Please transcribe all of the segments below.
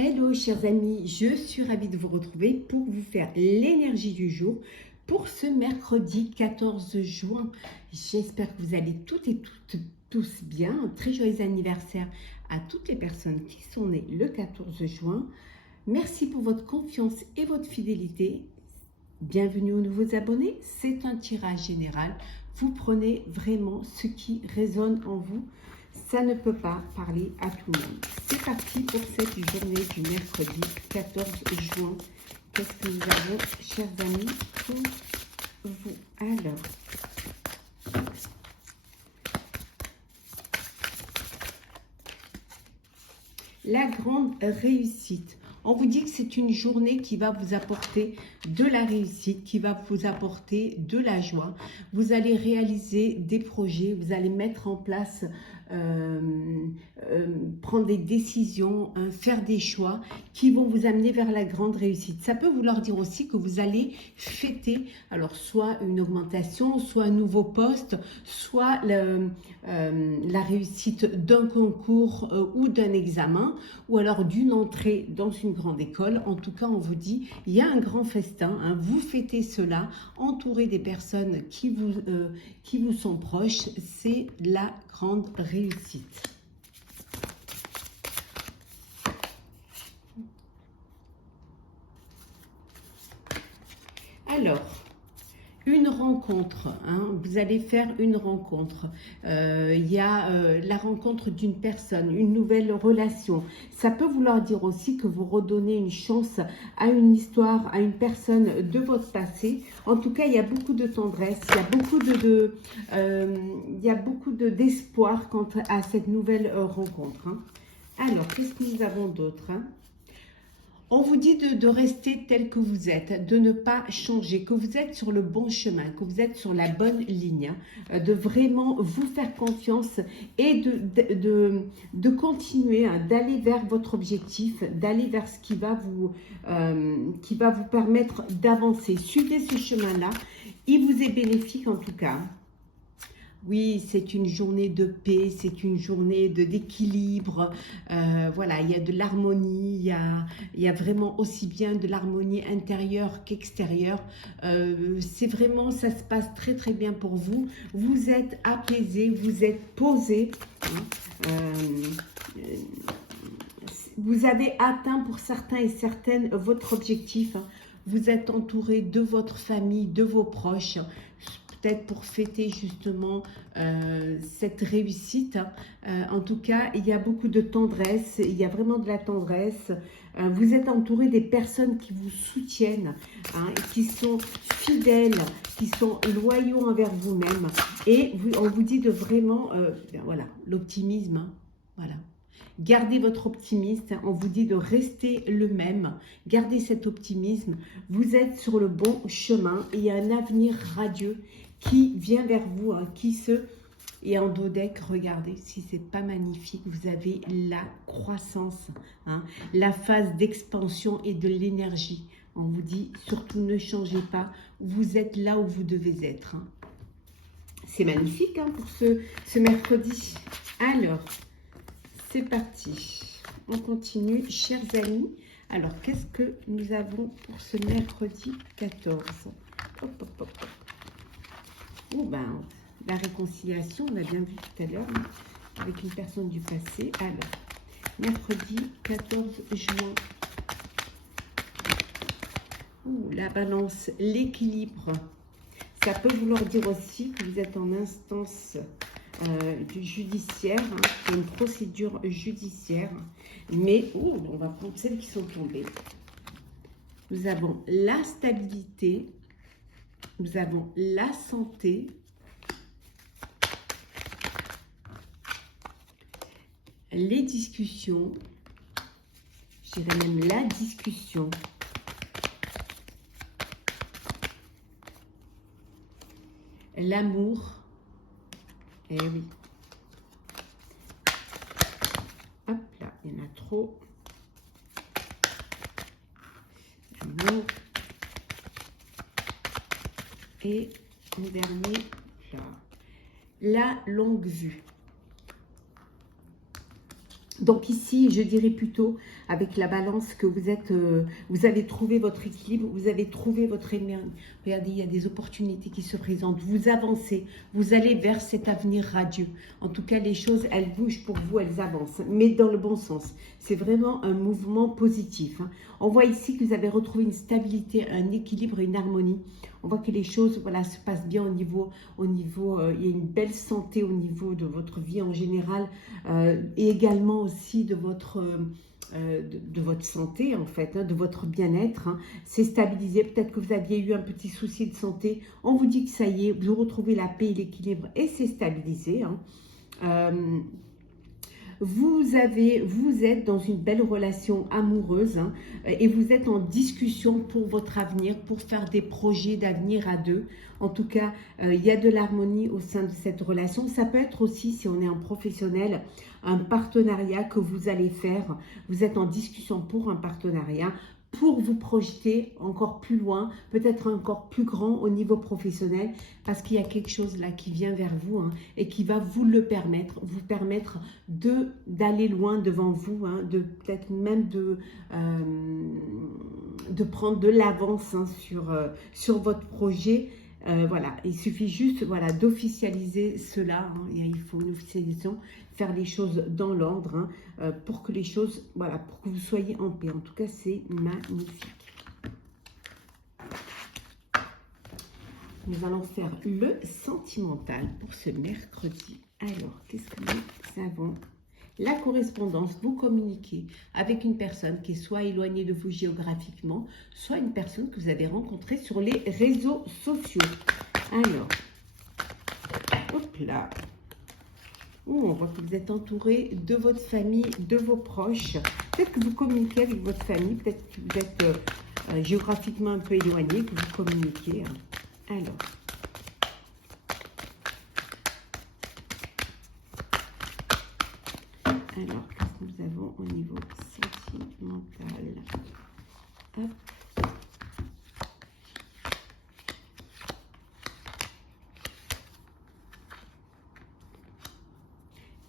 Hello chers amis, je suis ravie de vous retrouver pour vous faire l'énergie du jour pour ce mercredi 14 juin. J'espère que vous allez toutes et tous bien. Un très joyeux anniversaire à toutes les personnes qui sont nées le 14 juin. Merci pour votre confiance et votre fidélité. Bienvenue aux nouveaux abonnés. C'est un tirage général. Vous prenez vraiment ce qui résonne en vous. Ça ne peut pas parler à tout le monde. C'est parti pour cette journée du mercredi 14 juin. Qu'est-ce que nous avons, chers amis, pour vous? Alors, la grande réussite. On vous dit que c'est une journée qui va vous apporter de la réussite, qui va vous apporter de la joie. Vous allez réaliser des projets, vous allez mettre en place, prendre des décisions, faire des choix qui vont vous amener vers la grande réussite. Ça peut vouloir dire aussi que vous allez fêter, alors soit une augmentation, soit un nouveau poste, soit la réussite d'un concours ou d'un examen, ou alors d'une entrée dans une grande école. En tout cas, on vous dit, il y a un grand festin, hein, vous fêtez cela, entouré des personnes qui vous sont proches, c'est la grande réussite. Alors, une rencontre, hein, vous allez faire une rencontre, il y a la rencontre d'une personne, une nouvelle relation. Ça peut vouloir dire aussi que vous redonnez une chance à une histoire, à une personne de votre passé. En tout cas, il y a beaucoup de tendresse, il y a beaucoup d'espoir quant à cette nouvelle rencontre. Hein. Alors, qu'est-ce que nous avons d'autre, hein? On vous dit de rester tel que vous êtes, de ne pas changer, que vous êtes sur le bon chemin, que vous êtes sur la bonne ligne, de vraiment vous faire confiance et de continuer, hein, d'aller vers votre objectif, d'aller vers ce qui va vous permettre d'avancer. Suivez ce chemin-là, il vous est bénéfique en tout cas. Oui, c'est une journée de paix, c'est une journée d'équilibre. Voilà, il y a de l'harmonie, il y a vraiment aussi bien de l'harmonie intérieure qu'extérieure. C'est vraiment, ça se passe très très bien pour vous. Vous êtes apaisé, vous êtes posé. Hein. Vous avez atteint pour certains et certaines votre objectif. Hein. Vous êtes entouré de votre famille, de vos proches, peut-être pour fêter justement cette réussite. En tout cas, il y a beaucoup de tendresse, il y a vraiment de la tendresse. Vous êtes entouré des personnes qui vous soutiennent, hein, qui sont fidèles, qui sont loyaux envers vous-même. Et on vous dit de vraiment, voilà, l'optimisme, hein, voilà. Gardez votre optimisme, on vous dit de rester le même, gardez cet optimisme, vous êtes sur le bon chemin et il y a un avenir radieux qui vient vers vous, hein, et en dos deck, regardez, si c'est pas magnifique, vous avez la croissance, hein, la phase d'expansion et de l'énergie. On vous dit, surtout ne changez pas, vous êtes là où vous devez être. Hein. C'est magnifique, hein, pour ce mercredi. Alors, c'est parti, on continue, chers amis. Alors, qu'est-ce que nous avons pour ce mercredi 14? Hop, hop, hop. Oh ben, la réconciliation, on a bien vu tout à l'heure, hein, avec une personne du passé. Alors, mercredi 14 juin. Ouh, la balance, l'équilibre. Ça peut vouloir dire aussi que vous êtes en instance judiciaire, hein, une procédure judiciaire, mais on va prendre celles qui sont tombées. Nous avons la stabilité, nous avons la santé, les discussions, je dirais même la discussion, l'amour. Eh oui. Hop là, il y en a trop. L'amour. Et en dernier, là, la longue vue. Donc ici, je dirais plutôt avec la balance que vous avez trouvé votre équilibre, vous avez trouvé votre énergie. Regardez, il y a des opportunités qui se présentent. Vous avancez, vous allez vers cet avenir radieux. En tout cas, les choses, elles bougent pour vous, elles avancent, mais dans le bon sens. C'est vraiment un mouvement positif. On voit ici que vous avez retrouvé une stabilité, un équilibre et une harmonie. On voit que les choses voilà, se passent bien il y a une belle santé au niveau de votre vie en général et également aussi de votre santé en fait, de votre bien-être. C'est stabilisé. Peut-être que vous aviez eu un petit souci de santé. On vous dit que ça y est, vous retrouvez la paix et l'équilibre et c'est stabilisé. Vous êtes dans une belle relation amoureuse et vous êtes en discussion pour votre avenir, pour faire des projets d'avenir à deux. En tout cas, il y a de l'harmonie au sein de cette relation. Ça peut être aussi, si on est en professionnel, un partenariat que vous allez faire. Vous êtes en discussion pour un partenariat, pour vous projeter encore plus loin, peut-être encore plus grand au niveau professionnel, parce qu'il y a quelque chose là qui vient vers vous et qui va vous permettre d'aller loin devant vous, de peut-être même de prendre de l'avance sur votre projet. Voilà, il suffit juste voilà, d'officialiser cela, il faut une officialisation, faire les choses dans l'ordre pour que les choses, voilà, pour que vous soyez en paix. En tout cas, c'est magnifique. Nous allons faire le sentimental pour ce mercredi. Alors, qu'est-ce que nous avons? La correspondance, vous communiquez avec une personne qui est soit éloignée de vous géographiquement, soit une personne que vous avez rencontrée sur les réseaux sociaux. Alors, hop là. On voit que vous êtes entouré de votre famille, de vos proches. Peut-être que vous communiquez avec votre famille, peut-être que vous êtes géographiquement un peu éloigné, que vous communiquez. Alors. Alors, qu'est-ce que nous avons au niveau sentimental? Hop.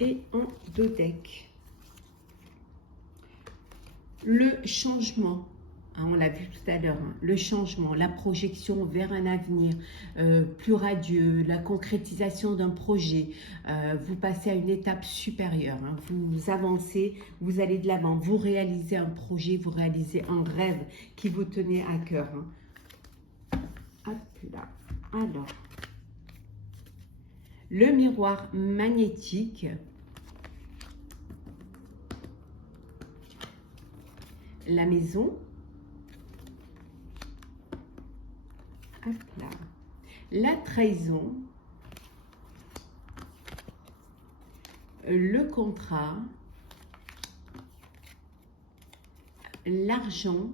Et en deux decks. Le changement. On l'a vu tout à l'heure, le changement, la projection vers un avenir plus radieux, la concrétisation d'un projet, vous passez à une étape supérieure, vous avancez, vous allez de l'avant, vous réalisez un projet, vous réalisez un rêve qui vous tenait à cœur. Hop là, alors, le miroir magnétique, la maison, hop là. La trahison, le contrat, l'argent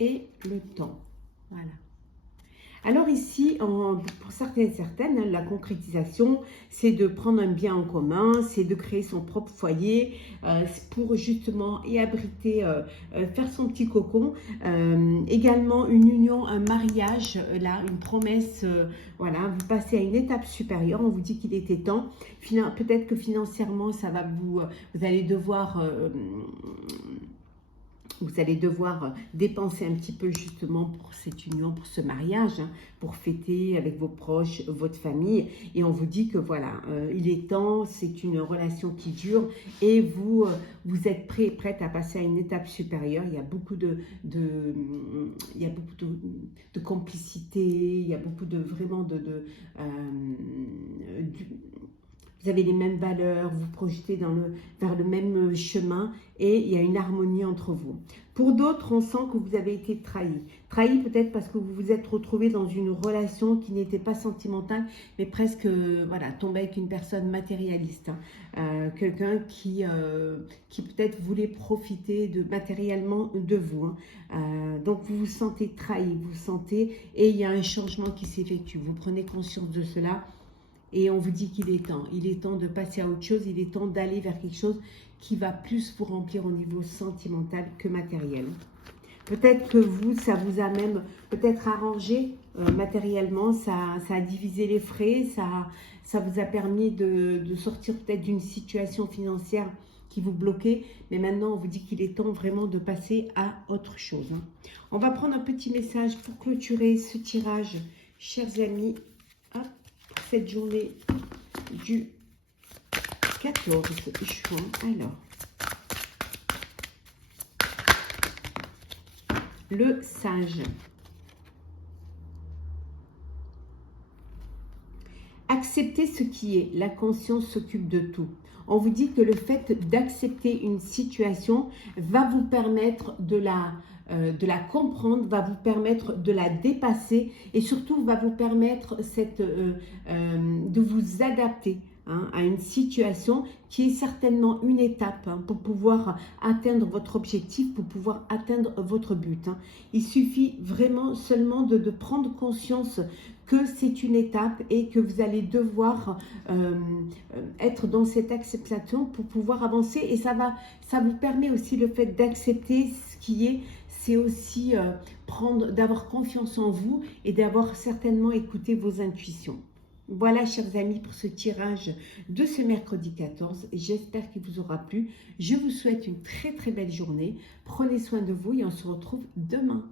et le temps. Voilà. Alors ici, pour certaines et certaines, la concrétisation, c'est de prendre un bien en commun, c'est de créer son propre foyer pour justement y abriter, faire son petit cocon. Également une union, un mariage, là, une promesse, voilà, vous passez à une étape supérieure, on vous dit qu'il était temps. Peut-être que financièrement, ça va vous allez devoir... vous allez devoir dépenser un petit peu justement pour cette union, pour ce mariage, pour fêter avec vos proches, votre famille. Et on vous dit que voilà, il est temps, c'est une relation qui dure et vous êtes prête à passer à une étape supérieure. Il y a beaucoup de complicité, il y a beaucoup de vraiment vous avez les mêmes valeurs, vous projetez vers le même chemin et il y a une harmonie entre vous. Pour d'autres, on sent que vous avez été trahi. Trahi peut-être parce que vous vous êtes retrouvé dans une relation qui n'était pas sentimentale, mais presque voilà, tombé avec une personne matérialiste. Quelqu'un qui peut-être voulait profiter matériellement de vous. Donc vous vous sentez trahi, vous sentez, et il y a un changement qui s'effectue. Vous prenez conscience de cela. Et on vous dit qu'il est temps de passer à autre chose, il est temps d'aller vers quelque chose qui va plus vous remplir au niveau sentimental que matériel. Peut-être que vous, ça vous a même peut-être arrangé matériellement, ça a divisé les frais, ça vous a permis de sortir peut-être d'une situation financière qui vous bloquait, mais maintenant on vous dit qu'il est temps vraiment de passer à autre chose. On va prendre un petit message pour clôturer ce tirage, chers amis, hop, pour cette journée du 14 juin. Alors, le sage. Acceptez ce qui est, la conscience s'occupe de tout. On vous dit que le fait d'accepter une situation va vous permettre de la comprendre, va vous permettre de la dépasser et surtout va vous permettre de vous adapter à une situation qui est certainement une étape pour pouvoir atteindre votre objectif, pour pouvoir atteindre votre but. Il suffit vraiment seulement de prendre conscience que c'est une étape et que vous allez devoir être dans cette acceptation pour pouvoir avancer. Et ça vous permet aussi le fait d'accepter ce qui est, c'est aussi d'avoir confiance en vous et d'avoir certainement écouté vos intuitions. Voilà, chers amis, pour ce tirage de ce mercredi 14. J'espère qu'il vous aura plu. Je vous souhaite une très très belle journée. Prenez soin de vous et on se retrouve demain.